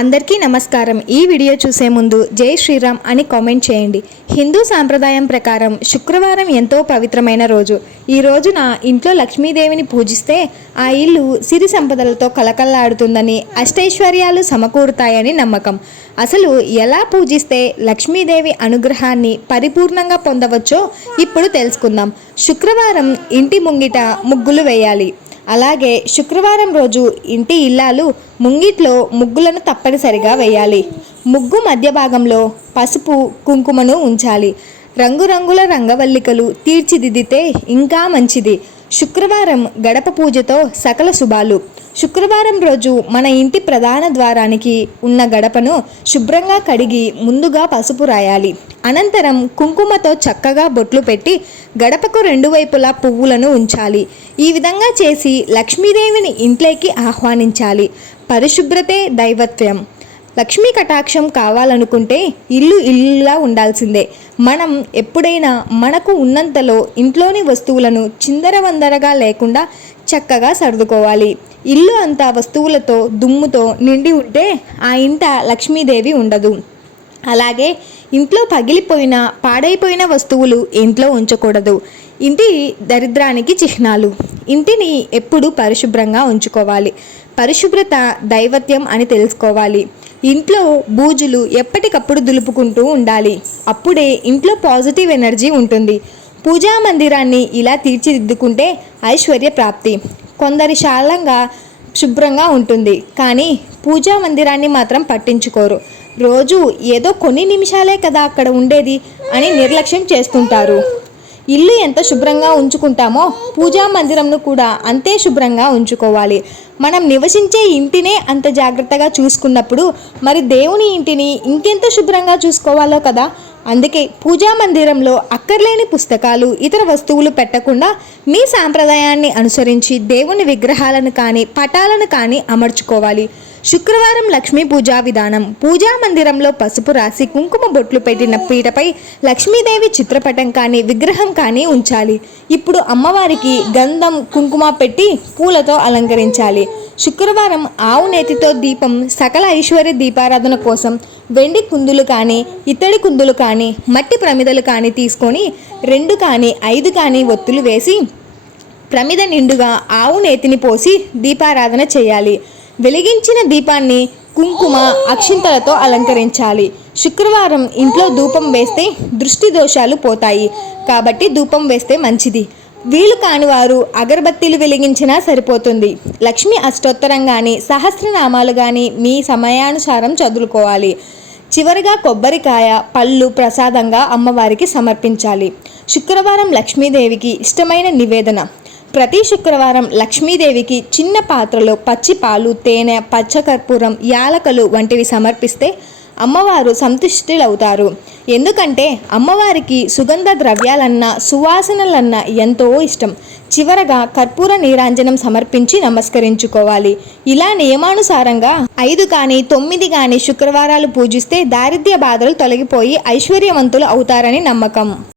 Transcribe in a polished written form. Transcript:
అందరికీ నమస్కారం। ఈ వీడియో చూసే ముందు జై శ్రీరామ్ అని కామెంట్ చేయండి। హిందూ సాంప్రదాయం ప్రకారం శుక్రవారం ఎంతో పవిత్రమైన రోజు। ఈ రోజున ఇంట్లో లక్ష్మీదేవిని పూజిస్తే ఆ ఇల్లు సిరి సంపదలతో కలకల్లాడుతుందని, అష్టైశ్వర్యాలు సమకూరుతాయని నమ్మకం। అసలు ఎలా పూజిస్తే లక్ష్మీదేవి అనుగ్రహాన్ని పరిపూర్ణంగా పొందవచ్చో ఇప్పుడు తెలుసుకుందాం। శుక్రవారం ఇంటి ముంగిట ముగ్గులు వేయాలి। అలాగే శుక్రవారం రోజు ఇంటి ఇల్లాలు ముంగిట్లో ముగ్గులను తప్పనిసరిగా వేయాలి। ముగ్గు మధ్య భాగంలో పసుపు కుంకుమను ఉంచాలి। రంగురంగుల రంగవల్లికలు తీర్చిదిద్దితే ఇంకా మంచిది। శుక్రవారం గడప పూజతో సకల శుభాలు। శుక్రవారం రోజు మన ఇంటి ప్రధాన ద్వారానికి ఉన్న గడపను శుభ్రంగా కడిగి ముందుగా పసుపు రాయాలి। అనంతరం కుంకుమతో చక్కగా బొట్లు పెట్టి గడపకు రెండు వైపులా పువ్వులను ఉంచాలి। ఈ విధంగా చేసి లక్ష్మీదేవిని ఇంట్లోకి ఆహ్వానించాలి। పరిశుభ్రతే దైవత్వం। లక్ష్మీ కటాక్షం కావాలనుకుంటే ఇల్లులా ఉండాల్సిందే। మనం ఎప్పుడైనా మనకు ఉన్నంతలో ఇంట్లోని వస్తువులను చిందరవందరగా లేకుండా చక్కగా సర్దుకోవాలి। ఇల్లు అంతా వస్తువులతో దుమ్ముతో నిండి ఉంటే ఆ ఇంట లక్ష్మీదేవి ఉండదు। అలాగే ఇంట్లో పగిలిపోయిన పాడైపోయిన వస్తువులు ఇంట్లో ఉంచకూడదు। ఇంటి దరిద్రానికి చిహ్నాలు। ఇంటిని ఎప్పుడు పరిశుభ్రంగా ఉంచుకోవాలి। పరిశుభ్రత దైవత్యం అని తెలుసుకోవాలి। ఇంట్లో బూజులు ఎప్పటికప్పుడు దులుపుకుంటూ ఉండాలి। అప్పుడే ఇంట్లో పాజిటివ్ ఎనర్జీ ఉంటుంది। పూజా మందిరాన్ని ఇలా తీర్చిదిద్దుకుంటే ఐశ్వర్య ప్రాప్తి। కొందరి శాలంగా శుభ్రంగా ఉంటుంది, కానీ పూజా మందిరాన్ని మాత్రం పట్టించుకోరు। రోజు ఏదో కొన్ని నిమిషాలే కదా అక్కడ ఉండేది అని నిర్లక్ష్యం చేస్తుంటారు। ఇల్లు ఎంత శుభ్రంగా ఉంచుకుంటామో పూజా మందిరంను కూడా అంతే శుభ్రంగా ఉంచుకోవాలి। మనం నివసించే ఇంటినే అంత జాగ్రత్తగా చూసుకున్నప్పుడు మరి దేవుని ఇంటిని ఇంకెంత శుభ్రంగా చూసుకోవాలో కదా। అందుకే పూజా మందిరంలో అక్కర్లేని పుస్తకాలు ఇతర వస్తువులు పెట్టకుండా మీ సాంప్రదాయాన్ని అనుసరించి దేవుని విగ్రహాలను కానీ పటాలను కానీ అమర్చుకోవాలి। శుక్రవారం లక్ష్మీ పూజా విధానం। పూజా మందిరంలో పసుపు రాసి కుంకుమ బొట్లు పెట్టిన పీటపై లక్ష్మీదేవి చిత్రపటం కానీ విగ్రహం కానీ ఉంచాలి। ఇప్పుడు అమ్మవారికి గంధం కుంకుమ పెట్టి పూలతో అలంకరించాలి। శుక్రవారం ఆవు నేతితో దీపం సకల ఐశ్వర్య దీపారాధన కోసం వెండి కుందులు కానీ ఇత్తడి కుందులు కానీ మట్టి ప్రమిదలు కానీ తీసుకొని 2 కానీ 5 కానీ ఒత్తులు వేసి ప్రమిద నిండుగా ఆవు నేతిని పోసి దీపారాధన చేయాలి। వెలిగించిన దీపాన్ని కుంకుమ అక్షింతలతో అలంకరించాలి। శుక్రవారం ఇంట్లో ధూపం వేస్తే దృష్టి దోషాలు పోతాయి కాబట్టి ధూపం వేస్తే మంచిది। వీలు కాని వారు అగరబత్తీలు వెలిగించినా సరిపోతుంది। లక్ష్మీ అష్టోత్తరం కానీ సహస్రనామాలు కానీ మీ సమయానుసారం చదువుకోవాలి। చివరిగా కొబ్బరికాయ పళ్ళు ప్రసాదంగా అమ్మవారికి సమర్పించాలి। శుక్రవారం లక్ష్మీదేవికి ఇష్టమైన నివేదన। ప్రతి శుక్రవారం లక్ష్మీదేవికి చిన్న పాత్రలో పచ్చి పాలు తేనె పచ్చకర్పూరం యాలకలు వంటివి సమర్పిస్తే అమ్మవారు సంతుష్టులవుతారు। ఎందుకంటే అమ్మవారికి సుగంధ ద్రవ్యాలన్నా సువాసనలన్నా ఎంతో ఇష్టం। చివరగా కర్పూర నీరాంజనం సమర్పించి నమస్కరించుకోవాలి। ఇలా నియమానుసారంగా 5 కానీ 9 కానీ శుక్రవారాలు పూజిస్తే దారిద్ర్య బాధలు తొలగిపోయి ఐశ్వర్యవంతులు అవుతారని నమ్మకం।